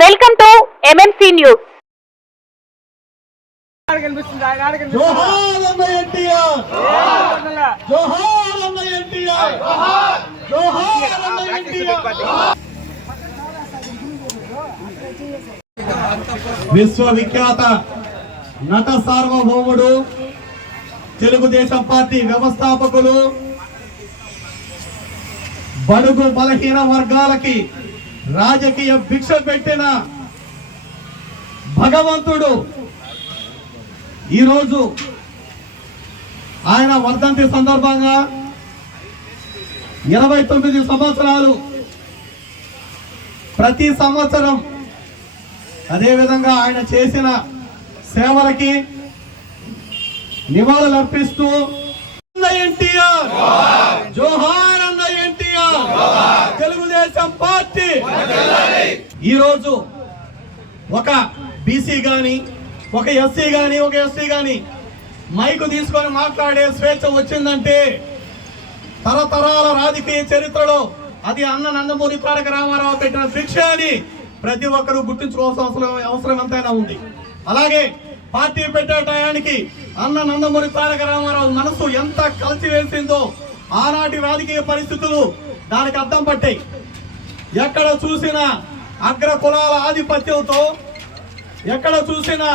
Welcome to MMC news. విశ్వవిఖ్యాత నట సార్వభౌముడు, తెలుగుదేశం పార్టీ వ్యవస్థాపకులు, బడుగు బలహీన వర్గాలకి రాజకీయ భిక్ష పెట్టిన భగవంతుడు ఈరోజు ఆయన వర్ధంతి సందర్భంగా 29 సంవత్సరాలు ప్రతి సంవత్సరం అదేవిధంగా ఆయన చేసిన సేవలకి నివాళులు అర్పిస్తూ ఎన్టీఆర్ జోహార్ అన్న ఎన్టీఆర్ తెలుగుదేశం పార్టీ ఈరోజు ఒక బీసీ గాని, ఒక ఎస్సీ గాని, ఒక ఎస్టీ గాని మైకు తీసుకొని మాట్లాడే స్వేచ్ఛ వచ్చిందంటే తరతరాల రాజకీయ చరిత్రలో అది అన్న నందమూరి తారక రామారావు పెట్టిన శిక్ష అని ప్రతి ఒక్కరూ గుర్తుంచుకోవాల్సిన అవసరం ఎంతైనా ఉంది. అలాగే పార్టీ పెట్టే టయానికి అన్న నందమూరి తారక రామారావు మనసు ఎంత కలిసివేసిందో ఆనాటి రాజకీయ పరిస్థితులు దానికి అర్థం పట్టాయి. ఎక్కడ చూసినా అగ్ర కులాల ఆధిపత్యంతో, ఎక్కడ చూసినా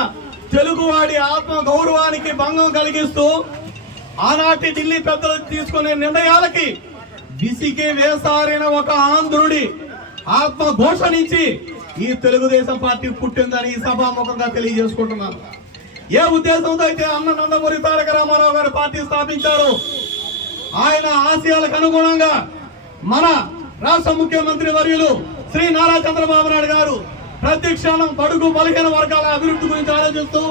తెలుగువాడి ఆత్మ గౌరవానికి భంగం కలిగిస్తూ ఆనాటి ఢిల్లీ పెద్దలు తీసుకునే నిర్ణయాలకి విసిగి వేసారిన ఒక ఆంధ్రుడి ఆత్మ ఘోష నుంచి ఈ తెలుగుదేశం పార్టీ పుట్టిందని ఈ సభాముఖంగా తెలియజేసుకుంటున్నాను. ఏ ఉద్దేశంతో అయితే అన్న నందమూరి తారక రామారావు గారు పార్టీ స్థాపించారు, ఆయన ఆశయాలకు అనుగుణంగా మన రాష్ట్ర ముఖ్యమంత్రి వర్యులు శ్రీ నారా చంద్రబాబు నాయుడు గారు ప్రతి క్షణం బడుగు బలహీన వర్గాల అభివృద్ధి గురించి ఆలోచిస్తూ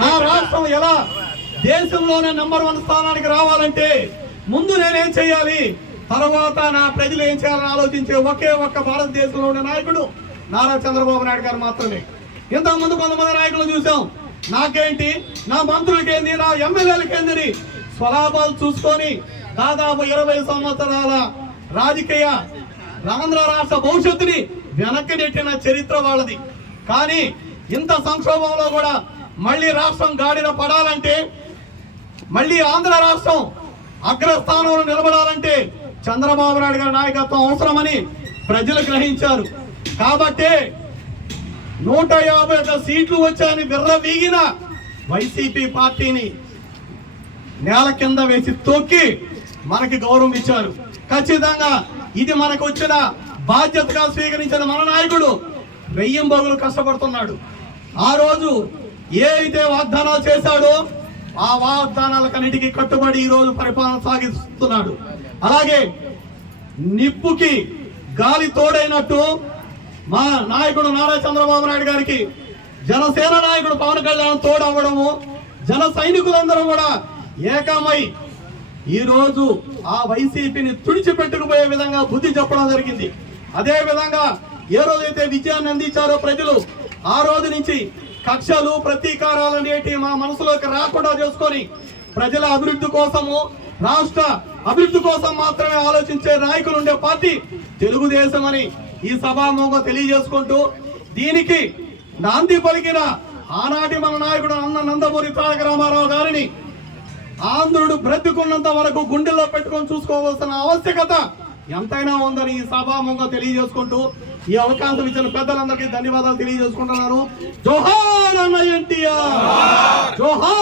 నా రాష్ట్రం ఎలా దేశంలోనే నంబర్ 1 స్థానానికి రావాలంటే ముందు నేనేం చేయాలి, తర్వాత నా ప్రజలు ఏం చేయాలని ఆలోచించే ఒకే ఒక్క భారతదేశంలో ఉండే నాయకుడు నారా చంద్రబాబు నాయుడు గారు మాత్రమే. ఇంతకుముందు కొంతమంది నాయకులు చూసాం, నాకేంటి, నా మంత్రులకేంది, నా ఎమ్మెల్యేలకేందని స్వలాభాలు చూసుకొని దాదాపు 20 సంవత్సరాల రాజకీయ ఆంధ్ర రాష్ట్ర భవిష్యత్తుని వెనక్కి నెట్టిన చరిత్ర వాళ్ళది. కానీ ఇంత సంక్షోభంలో కూడా మళ్ళీ రాష్ట్రం గాడిన పడాలంటే, మళ్ళీ ఆంధ్ర రాష్ట్రం అగ్రస్థానంలో నిలబడాలంటే చంద్రబాబు నాయుడు గారి నాయకత్వం అవసరమని ప్రజలు గ్రహించారు. కాబట్టి 151 సీట్లు వచ్చాయని విర్రవీగిన వైసీపీ పార్టీని నేల కింద వేసి తొక్కి మనకి గౌరవం ఇచ్చారు. ఖచ్చితంగా ఇది మనకు వచ్చిన బాధ్యతగా స్వీకరించిన మన నాయకుడు వెయ్యింబగులు కష్టపడుతున్నాడు. ఆ రోజు ఏ అయితే వాగ్దానాలు చేశాడో ఆ వాగ్దానాలకన్నిటికీ కట్టుబడి ఈ రోజు పరిపాలన సాగిస్తున్నాడు. అలాగే నిప్పుకి గాలి తోడైనట్టు మా నాయకుడు నారా చంద్రబాబు నాయుడు గారికి జనసేన నాయకుడు పవన్ కళ్యాణ్ తోడవడము, జన సైనికులందరూ కూడా ఏకమై ఈ రోజు ఆ వైసీపీని తుడిచిపెట్టుకుపోయే విధంగా బుద్ధి చెప్పడం జరిగింది. అదే విధంగా ఏ రోజైతే విజయాన్ని అందించారో ప్రజలు, ఆ రోజు నుంచి కక్షలు ప్రతీకారాలు అనేటి మా మనసులోకి రాకుండా చేసుకొని ప్రజల అభివృద్ధి కోసము, రాష్ట్ర అభివృద్ధి కోసం మాత్రమే ఆలోచించే నాయకులు ఉండే పార్టీ తెలుగుదేశం అని ఈ సభాముఖంగా తెలియజేసుకుంటూ, దీనికి నాంది పలికిన ఆనాటి మన నాయకుడు అన్న నందమూరి తారక రామారావు గారిని ఆంధ్రుడు బ్రతికున్నంత వరకు గుండెల్లో పెట్టుకొని చూసుకోవాల్సిన ఆవశ్యకత ఎంతైనా ఉందని ఈ సభాముఖంగా తెలియజేసుకుంటూ ఈ అవకాశం ఇచ్చిన పెద్దలందరికీ ధన్యవాదాలు తెలియజేసుకుంటున్నాను. జోహార్ అన్న ఎన్టీఆర్, జోహార్.